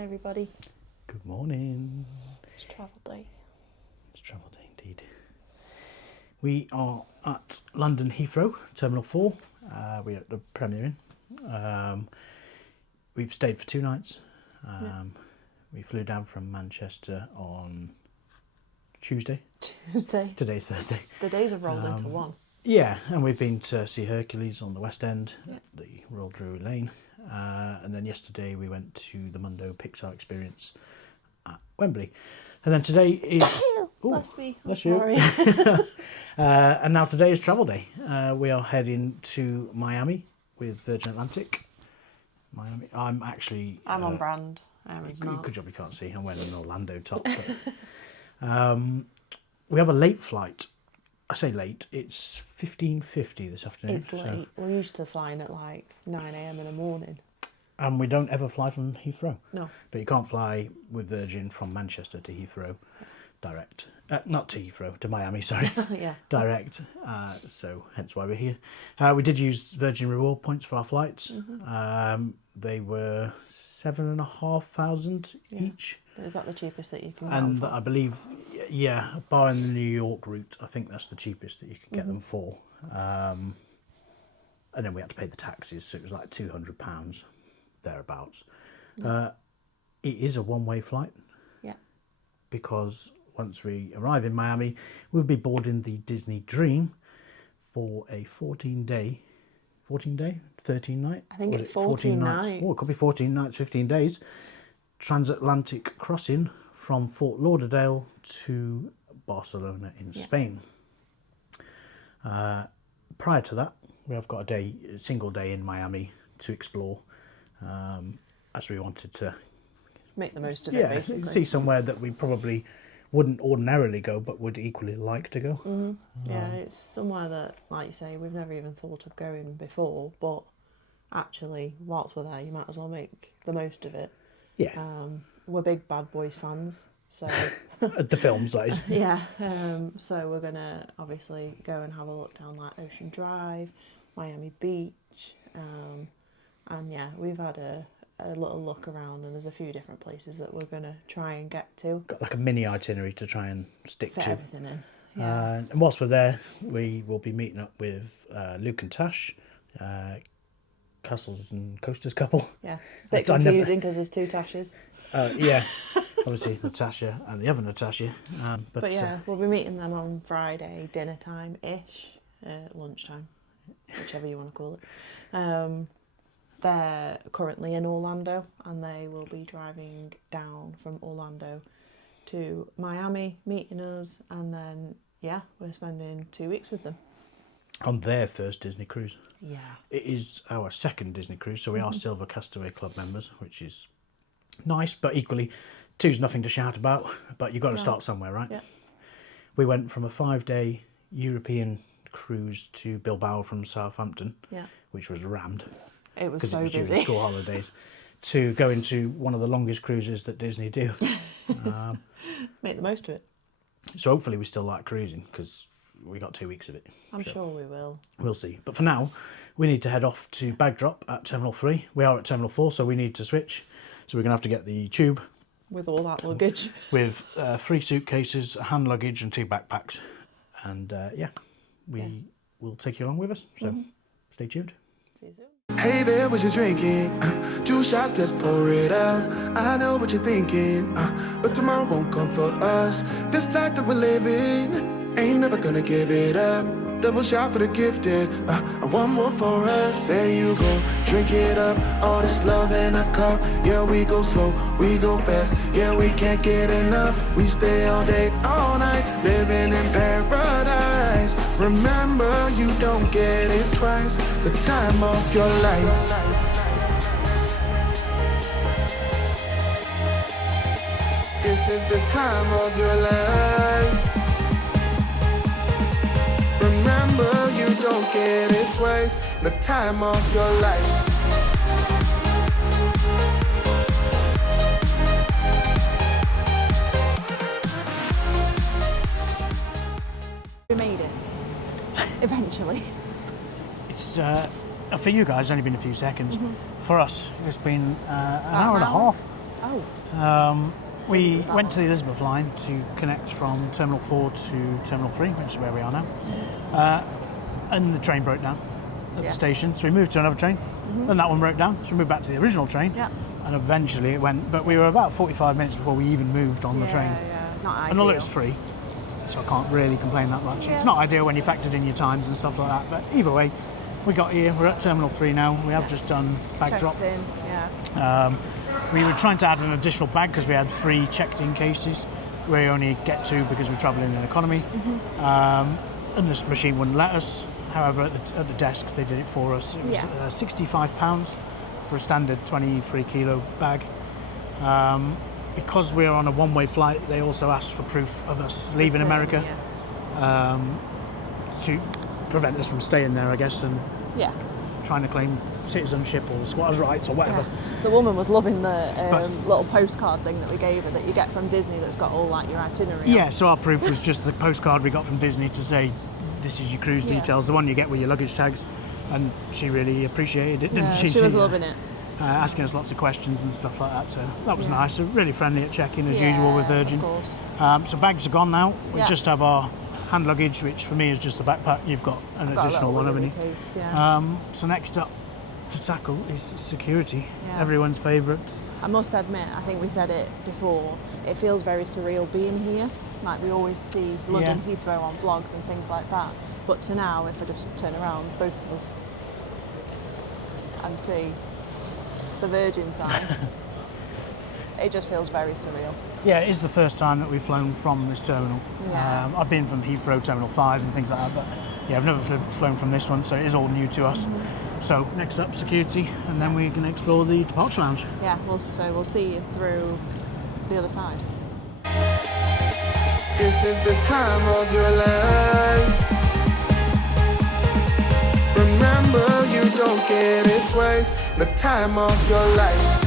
Everybody. Good morning. It's travel day. It's travel day indeed. We are at London Heathrow, Terminal 4. We're at the Premier Inn. We've stayed for 2 nights. We flew down from Manchester on Tuesday. Today's Thursday. The days have rolled into one. Yeah, and we've been to see Hercules on the West End, the Royal Drury Lane. And then yesterday we went to the Mundo Pixar experience at Wembley. And then today is... Bless me. Bless you. Sorry. And now today is travel day. We are heading to Miami with Virgin Atlantic. Miami. I'm on brand. Good job you can't see. I'm wearing an Orlando top. But, we have a late flight. I say late, it's 15:50 this afternoon. It's late. We're used to flying at like 9 a.m. in the morning. And we don't ever fly from Heathrow. No. But you can't fly with Virgin from Manchester to Heathrow direct. Not to Heathrow, to Miami, sorry. Yeah. Direct. So hence why we're here. We did use Virgin reward points for our flights. Mm-hmm. They were 7,500 each. Is that the cheapest that you can get? And I believe, yeah, barring the New York route, I think that's the cheapest that you can get them for. And then we had to pay the taxes, so it was like £200 thereabouts. It is a one-way flight. Yeah. Because once we arrive in Miami, we'll be boarding the Disney Dream for a 13 night? I think it's 14 nights. Oh, it could be 14 nights, 15 days. Transatlantic crossing from Fort Lauderdale to Barcelona in Spain. Prior to that, we have got a single day in Miami to explore, as we wanted to make the most of it, basically. See somewhere that we probably wouldn't ordinarily go, but would equally like to go. Mm-hmm. Yeah, it's somewhere that, like you say, we've never even thought of going before, but actually, whilst we're there, you might as well make the most of it. Yeah. We're big Bad Boys fans, so... The films, that is. Yeah, so we're going to obviously go and have a look down like Ocean Drive, Miami Beach, and yeah, we've had a little look around and there's a few different places that we're going to try and get to. Got like a mini itinerary to try and stick Fit to. everything in. Yeah. And whilst we're there, we will be meeting up with Luke and Tash, Castles and Coasters couple. Yeah, bit confusing because there's 2 Tashes. Yeah, obviously Natasha and the other Natasha. But yeah, we'll be meeting them on Friday, dinner time-ish, lunchtime, whichever you want to call it. They're currently in Orlando and they will be driving down from Orlando to Miami, meeting us, and then, yeah, we're spending 2 weeks with them. On their first Disney cruise. Yeah. It is our second Disney cruise, so we are Silver Castaway Club members, which is nice, but equally, 2's nothing to shout about, but you've got to start somewhere, right? Yeah. We went from a 5-day European cruise to Bilbao from Southampton, which was rammed. It was so busy. Because it was during busy. school holidays, to go into one of the longest cruises that Disney do. Make the most of it. So hopefully we still like cruising, because we got 2 weeks of it. I'm sure we will. We'll see. But for now, we need to head off to bag drop at Terminal 3. We are at Terminal 4, so we need to switch. So we're going to have to get the tube. With all that luggage. With 3 suitcases, hand luggage and 2 backpacks. And we will take you along with us. So stay tuned. See you soon. Hey there, what you drinking? 2 shots, let's pour it out. I know what you're thinking, but tomorrow won't come for us. This life that we're living, ain't never gonna give it up. Double shot for the gifted, and one more for us. There you go, drink it up. All this love in a cup. Yeah, we go slow, we go fast. Yeah, we can't get enough. We stay all day, all night, living in paradise. Remember, you don't get it twice. The time of your life. This is the time of your life. Remember, you don't get it twice. The time of your life. We made it. Eventually. It's for you guys, it's only been a few seconds. For us, it's been an hour and a half. Oh. We went to the Elizabeth line to connect from Terminal 4 to Terminal 3, which is where we are now. And the train broke down at the station, so we moved to another train. Then that one broke down, so we moved back to the original train. Yeah. And eventually it went, but we were about 45 minutes before we even moved on the train. Yeah, not ideal. And all it was free, so I can't really complain that much. It's not ideal when you factored in your times and stuff like that, but either way, we got here, we're at Terminal 3 now. We have just done bag Checked drop. in, yeah. We were trying to add an additional bag because we had 3 checked-in cases. We only get 2 because we're travelling in economy. And this machine wouldn't let us. However, at the desk, they did it for us. It was £65 for a standard 23-kilo bag. Because we're on a one-way flight, they also asked for proof of us leaving America to prevent us from staying there, I guess, and trying to claim citizenship or squatters' rights or whatever. Yeah. The woman was loving the little postcard thing that we gave her that you get from Disney that's got all like your itinerary. Yeah, so our proof was just the postcard we got from Disney to say this is your cruise details, the one you get with your luggage tags, and she really appreciated it, didn't she? She was loving it. Asking us lots of questions and stuff like that, so that was nice. So really friendly at check-in as usual with Virgin. Of course. So bags are gone now. We just have our hand luggage, which for me is just a backpack. You've got an additional one, haven't you? Case, so next up to tackle is security, everyone's favourite. I must admit, I think we said it before, it feels very surreal being here. Like we always see London Heathrow on vlogs and things like that. But to now, if I just turn around, both of us, and see the Virgin sign, it just feels very surreal. Yeah, it is the first time that we've flown from this terminal. Yeah. I've been from Heathrow Terminal 5 and things like that, but I've never flown from this one, so it is all new to us. So next up, security, and then we're going to explore the departure lounge. Yeah, we'll see you through the other side. This is the time of your life. Remember, you don't get it twice. The time of your life.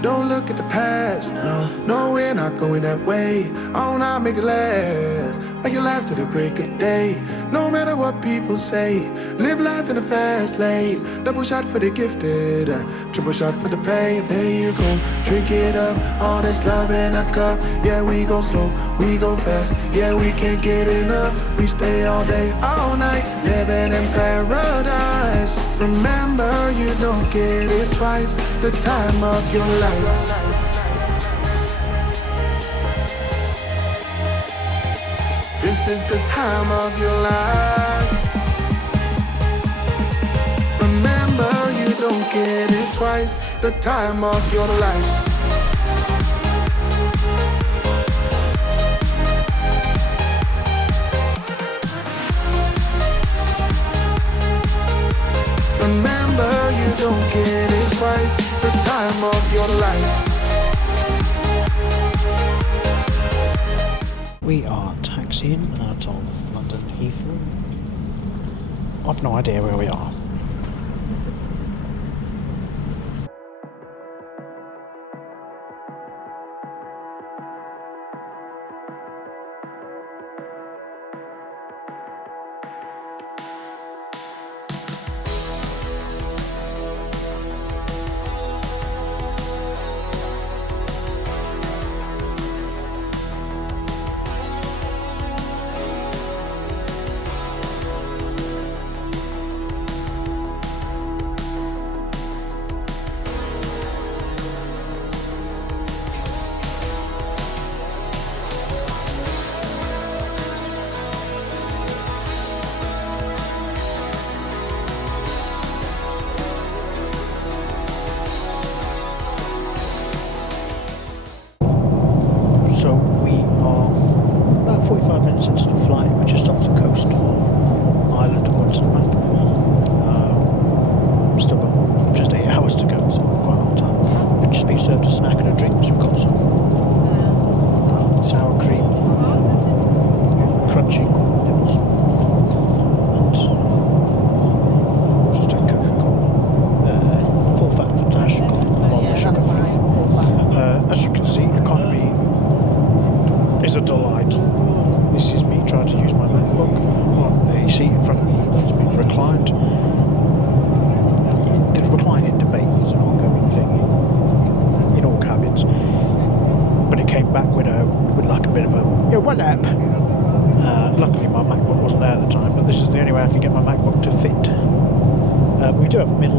Don't look at the past, no, we're not going that way. Oh, now make it last, make it last to the break of day. No matter what people say, live life in a fast lane. Double shot for the gifted, triple shot for the pain. There you go, drink it up, all this love in a cup. Yeah, we go slow, we go fast. Yeah, we can't get enough. We stay all day, all night, living in paradise. Remember, you don't get it twice. The time of your life. This is the time of your life. Remember, you don't get it twice. The time of your life. Remember, you don't get it twice. The time of your life. We are taxiing out of London Heathrow. I've no idea where we are.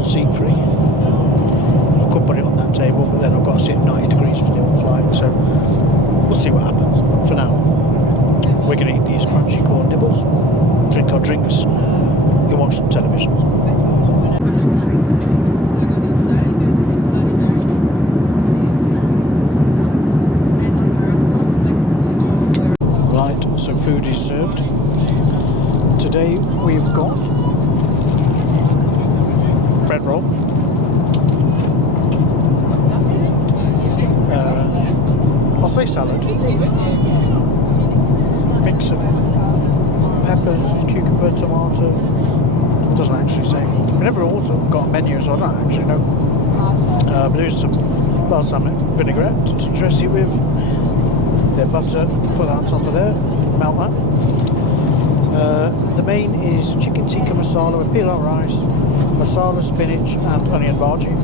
all seat free. I could put it on that table, but then I've got to sit 90 degrees for the whole flight, so we'll see what happens. But for now, we're going to eat these crunchy corn nibbles, drink our drinks, and watch some television. Right, so food is served. Today we've got bread roll, I'll say salad, mix of peppers, cucumber, tomato, doesn't actually say. We never also got a menu, so I don't actually know. But there's some balsamic vinaigrette to dress it with, their butter, put that on top of there, melt that. The main is chicken tikka masala with pilau rice, masala, spinach and onion bhaji.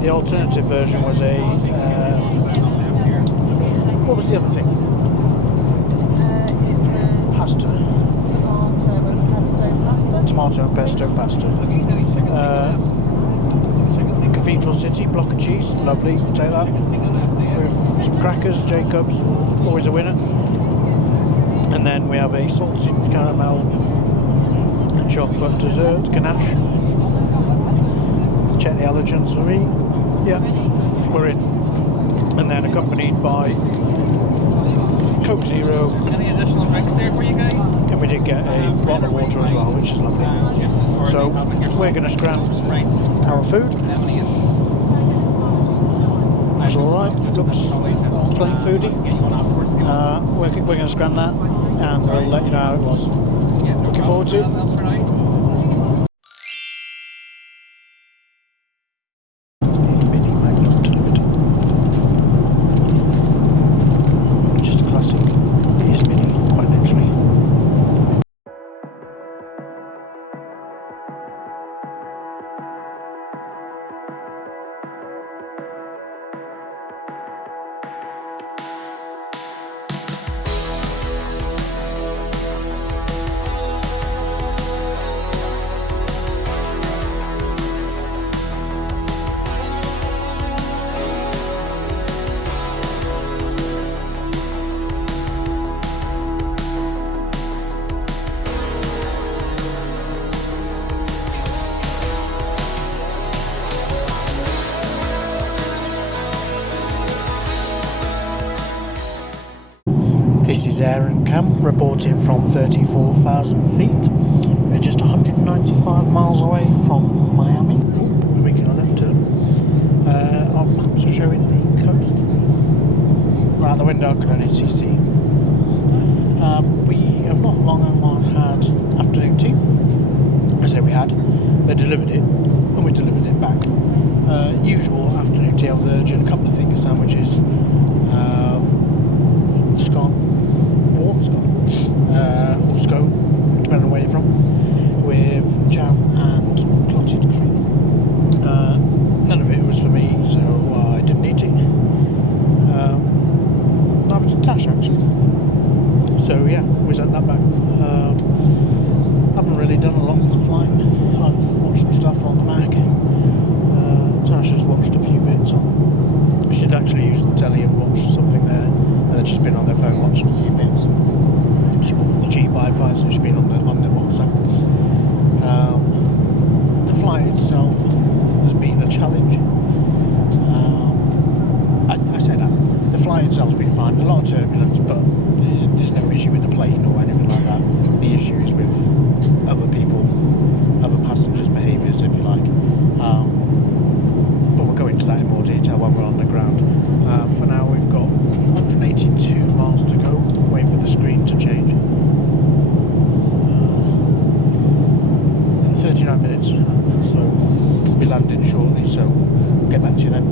The alternative version was a what was the other thing? Pasta. Tomato and pesto pasta. Cathedral City, block of cheese, lovely, take that. With some crackers, Jacobs, always a winner. And then we have a salted caramel and chocolate dessert, ganache. Check the allergens for me. Yeah, we're in. And then accompanied by Coke Zero. Any additional drinks there for you guys? And we did get a bottle of water as well, which is lovely. So we're going to scram our food. It's alright, looks plain foodie. We're going to scram that and we'll let you know how it was. Looking forward to it. Just a classic. It is mini, quite literally. This is Aaron Cam reporting from 34,000 feet. We're just 195 miles away from Miami. We're making a left turn. Our maps are showing the coast. Right out the window, I can only see sea. We have not long had afternoon tea. I say we had. They delivered it, and we delivered it back. Usual afternoon tea on Virgin, a couple of finger sandwiches, scone, or scone, depending on where you're from, with jam and clotted cream. None of it was for me, so I didn't eat it. Neither did Tash, actually. So yeah, we sent that back. Haven't really done a lot on the flight. I've watched some stuff on the Mac. Tash has watched a few bits on. She'd actually used the telly and watched something there. And then she's been on her phone watching a few bits. She bought the cheap Wi-Fi, so she's been on the WhatsApp. The flight itself has been a challenge. I say that. The flight itself's been fine. A lot of turbulence, but there's no issue with the plane or anything like that. The issue is with other people, other passengers' behaviours, if you like. But we'll go into that in more detail when we're on the ground. For now, we've got 182 miles to go. Wait for the screen to change. 39 minutes. So we'll be landing shortly. So we'll get back to you then.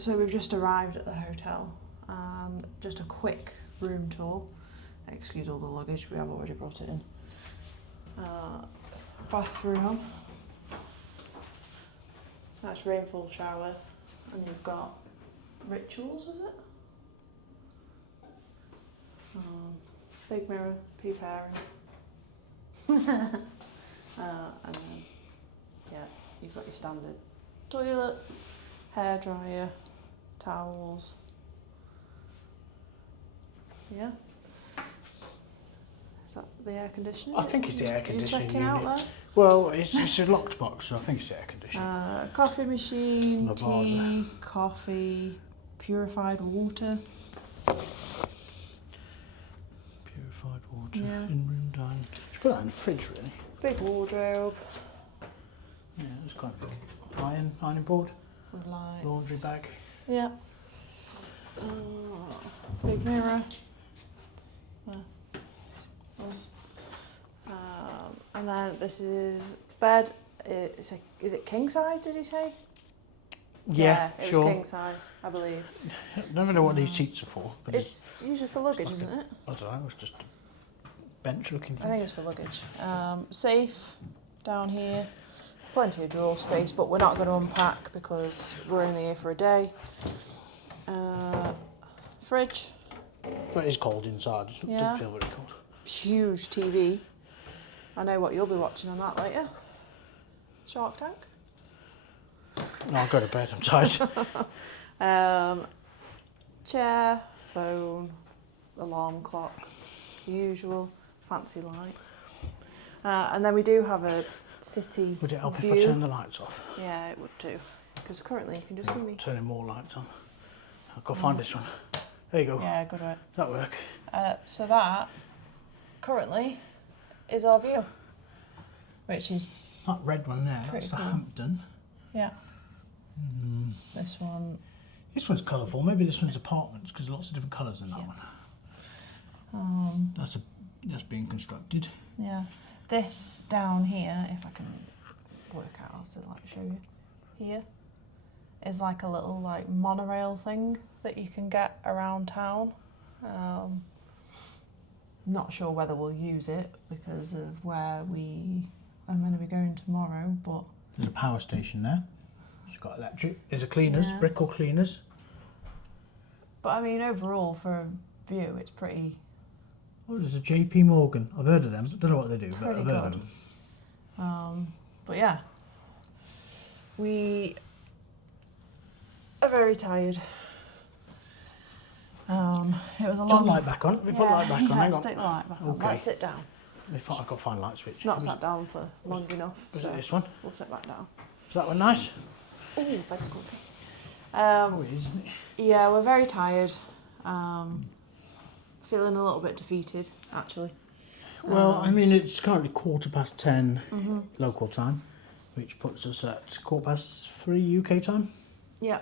So we've just arrived at the hotel and just a quick room tour. Excuse all the luggage, we have already brought it in. Bathroom. Nice rainfall shower. And you've got rituals, is it? Big mirror, pee pairing. And then, yeah, you've got your standard toilet, hairdryer, towels. Yeah. Is that the air conditioning? I think it's the air conditioning checking unit. out there? Well, it's a locked box, so I think it's the air conditioning. Coffee machine, Lavazza. tea, coffee, purified water. Purified water, Yeah. in-room dining. You should put that in the fridge, really. Big wardrobe Yeah, it's quite big. Ironing board, with lights. laundry bag. Yeah. Big mirror. And then this is bed. Is it king size? Did he say? Yeah, it sure. was king size, I believe. I don't know what these seats are for, but It's usually for luggage, like isn't it? I don't know, it's just a bench looking I thing. think it's for luggage. Safe down here. Plenty of drawer space, but we're not going to unpack because we're only here for a day. Fridge. But it's cold inside, it Yeah. doesn't feel very cold. Huge TV. I know what you'll be watching on that later. Shark Tank. No, I'll go to bed, I'm tired. Chair, phone, alarm clock, the usual, fancy light. And then we do have a city Would it help view. if I turn the lights off? Yeah, it would do. Because currently you can just see me. Turning more lights on. I'll go find this one. There you go. Yeah, good work. Does that work? So that, currently, is our view. Which is, That red one there, Pretty that's the cool. Hampton. yeah. This one, This one's colourful. Maybe this one's apartments because lots of different colours in that one. That's being constructed. yeah. This down here, if I can work out how to show you, here, is like a little monorail thing that you can get around town. Not sure whether we'll use it because of where we are going to be going tomorrow, but There's a power station there. It's got electric. There's a cleaners, Yeah. Brickle cleaners. I mean overall for a view it's pretty Oh, there's a JP Morgan. I've heard of them. I don't know what they do, but Pretty I've heard of good. them. But yeah, we are very tired. It was a Turn long. the light back on. Let me put the light back on. Yeah, Hang let's on. take the light back on. Okay. Let's sit down. I've got to find a light switch. Not sat down for long enough, Was so it this one? we'll sit back down. Is that one nice? Oh, bed's comfy. Oh, it is, isn't it? Yeah, we're very tired. Feeling a little bit defeated, actually. Well, I mean, it's currently 10:15 Mm-hmm. local time, which puts us at 3:15 UK time. Yeah.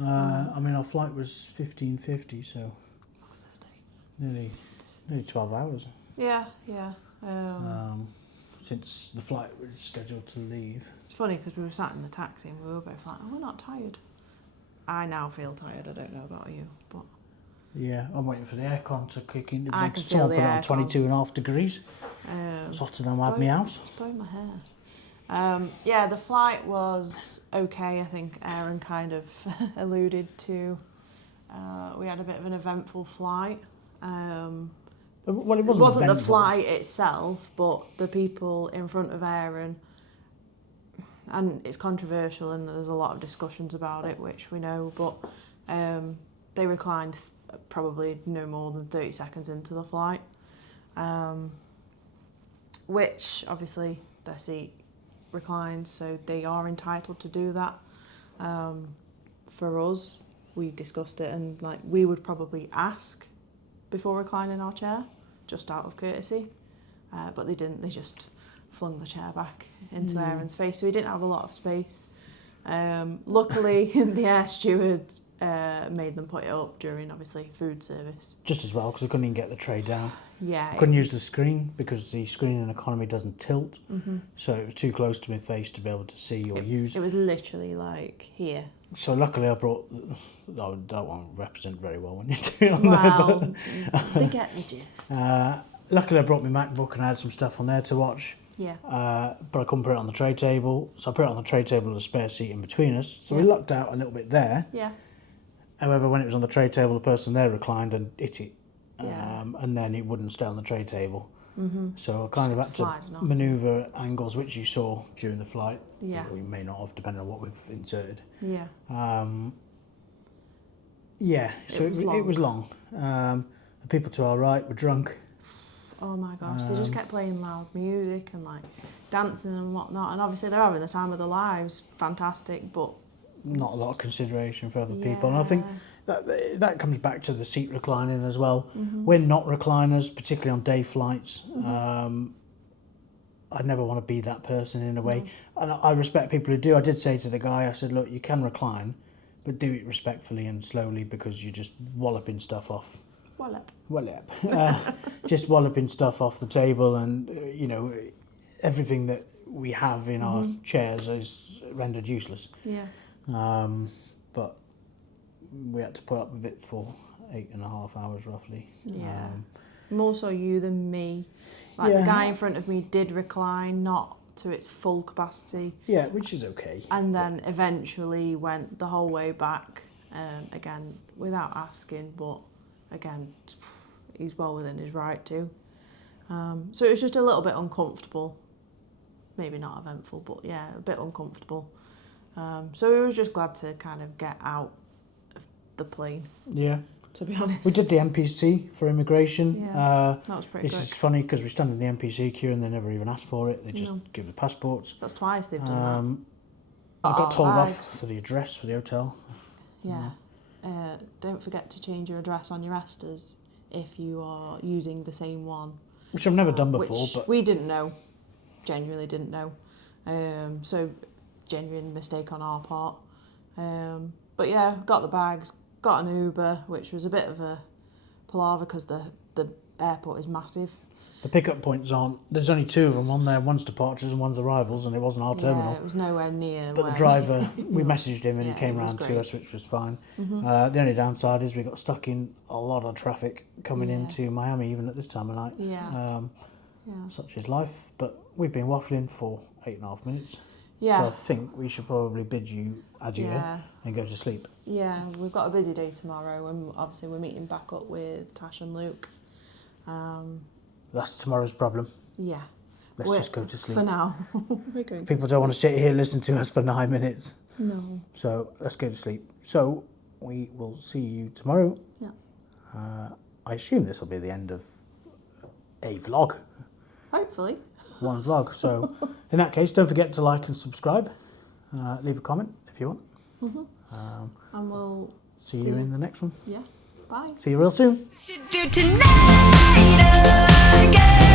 I mean, our flight was 15:50, so nearly 12 hours Yeah, yeah. since the flight was scheduled to leave. It's funny because we were sat in the taxi and we were both like, oh, we're not tired. I now feel tired, I don't know about you, but... Yeah, I'm waiting for the aircon to kick in. It was I like can someone feel put the it on aircon. 22.5 degrees. It's hotter than I had my house. It's blowing my hair. Yeah, the flight was okay. I think Aaron kind of alluded to. We had a bit of an eventful flight. Well, it It wasn't the eventful. flight itself, but the people in front of Aaron. And it's controversial, and there's a lot of discussions about it, which we know. But they reclined probably no more than 30 seconds into the flight, which obviously their seat reclines, so they are entitled to do that. For us, we discussed it, and we would probably ask before reclining our chair, just out of courtesy, but they didn't. They just flung the chair back into Aaron's face, so he didn't have a lot of space. Luckily, the air steward made them put it up during, obviously, food service. Just as well, because I couldn't even get the tray down. Yeah. I couldn't use the screen because the screen in economy doesn't tilt. So it was too close to my face to be able to see or use. It was literally like here. So luckily I brought... Oh, that won't represent very well when you do it on there. Well, they get the gist. Luckily I brought my MacBook and I had some stuff on there to watch. Yeah. But I couldn't put it on the tray table. So I put it on the tray table with a spare seat in between us. So we lucked out a little bit there. Yeah. However, when it was on the tray table, the person there reclined and hit it. Yeah. And then it wouldn't stay on the tray table. So I kind of had to sliding off. manoeuvre angles, which you saw during the flight. Yeah. We may not have, depending on what we've inserted. Yeah. Yeah, so it was long. The people to our right were drunk. Oh my gosh, they just kept playing loud music and like dancing and whatnot. And obviously they're having the time of their lives, fantastic, but Not a lot of consideration for other people. And I think that comes back to the seat reclining as well. We're not recliners, particularly on day flights. I'd never want to be that person in a way. And I respect people who do. I did say to the guy, I said, look, you can recline, but do it respectfully and slowly because you're just walloping stuff off. Just walloping stuff off the table and, you know, everything that we have in our chairs is rendered useless. yeah. But we had to put up with it for 8.5 hours roughly. Yeah. More so you than me. Like the guy in front of me did recline, not to its full capacity. Yeah, which is okay. And then eventually went the whole way back, again, without asking, but again, he's well within his right to. So it was just a little bit uncomfortable. Maybe not eventful, but yeah, a bit uncomfortable. So we were just glad to kind of get out of the plane. Yeah. To be honest. We did the NPC for immigration. Yeah, that was pretty It's quick. just funny because we stand in the NPC queue and they never even ask for it. They just give the passports. That's twice they've done I got told bags. off for the address for the hotel. that. Yeah. Don't forget to change your address on your Estes if you are using the same one. Which I've never done before, Which but we didn't know. Genuinely didn't know. So genuine mistake on our part. But yeah, got the bags, got an Uber, which was a bit of a palaver because the airport is massive. the pickup points aren't. There's only two of them on there. One's departures and one's arrivals, and it wasn't our terminal. Yeah, it was nowhere near. But the where- driver, we messaged him and Yeah, he came it was round to great. us, which was fine. The only downside is we got stuck in a lot of traffic coming Yeah. into Miami, even at this time of night. Yeah. Yeah. Such is life. But we've been waffling for 8.5 minutes. Yeah. So I think we should probably bid you adieu Yeah. and go to sleep. Yeah, we've got a busy day tomorrow, and obviously we're meeting back up with Tash and Luke. That's tomorrow's problem. Yeah. Let's just go to sleep. For now. We're going to People don't want to sit here and listen to us for 9 minutes. No. So let's go to sleep. So we will see you tomorrow. Yeah. I assume this will be the end of a vlog. Hopefully. One vlog. So in that case, don't forget to like and subscribe. Leave a comment if you want. And we'll See you in the next one. Yeah. Bye. See you real soon. Should do tonight again.